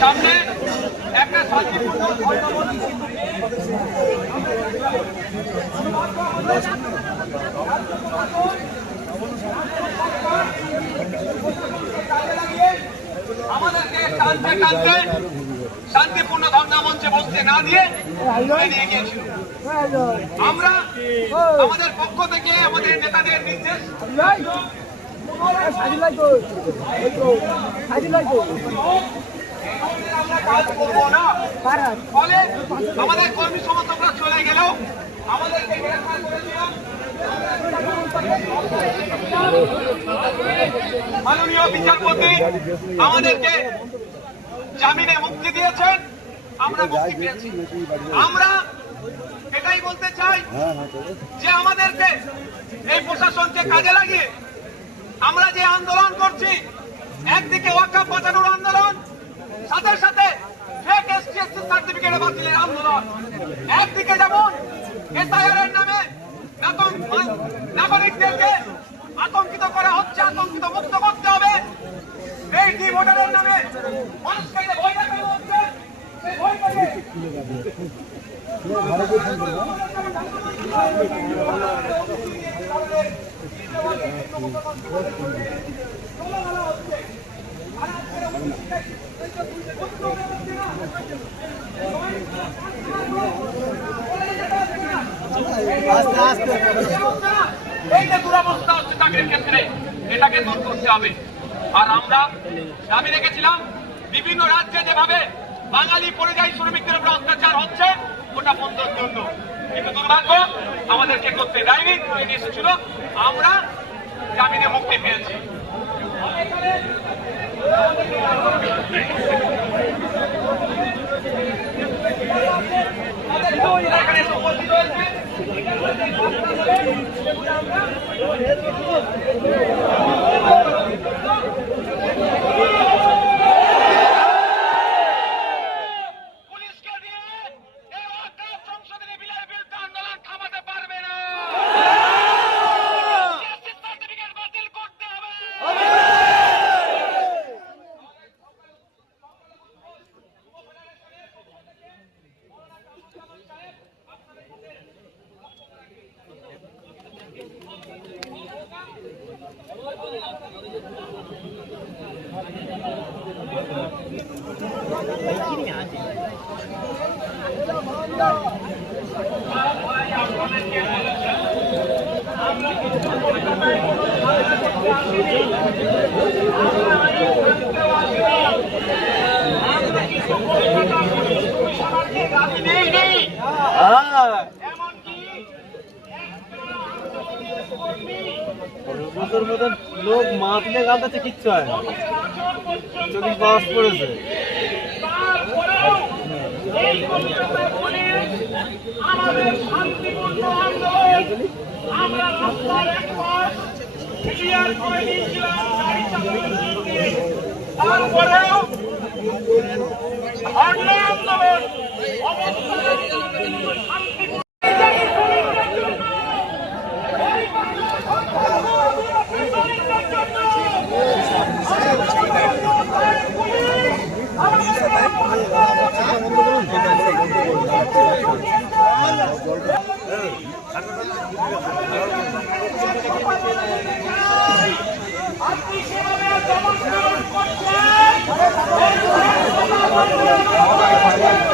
সামনে একটা শান্তিপূর্ণ আমাদেরকে মঞ্চে বসতে না দিয়ে আমরা আমাদের পক্ষ থেকে আমাদের নেতাদের নির্দেশ। আমাদের কর্মী সমর্থকরা চলে গেলেও মাননীয় বিচারপতি আমাদেরকে জামিনে মুক্তি দিয়েছেন আমরা মুক্তি পেয়েছি আমরা এটাই বলতে চাই যে আমাদেরকে এই প্রশাসনকে কাজে লাগিয়ে আমরা যে আন্দোলন করছি, একদিকে ওয়াকাপ বাঁচানোর সাথে সাথে ফেক এসটিএসসি সার্টিফিকেট বাতিলের আন্দোলন। একদিকে যেমন এসআইআর এর নামে নাগরিকদেরকে আতঙ্কিত করা হচ্ছে, আতঙ্কিত মুক্ত করতে হবে। এই ডি ভোটারের নামে মানুষকে চাকরির ক্ষেত্রে এটাকে দূর করতে হবে আর আমরা দাবি রেখেছিলাম বিভিন্ন রাজ্যে যেভাবে বাঙালি পরিযায়ী শ্রমিকদের উপর অত্যাচার হচ্ছে ওটা বন্ধের জন্য কিন্তু দুর্ভাগ্য আমাদেরকে করতে দেয়নি এসেছিল আমরা জামিনে মুক্তি পেয়েছি। Thank you. লোক মাতলে গালটাতে কিচ্ছু হয় না। চল্লিশ বাস পড়েছে। আমাদের শান্তিপূর্ণ আন্দোলন আমরা রাস্তার এক ক্লিয়ার করে দিয়ে। তারপরেও আপনি সেভাবে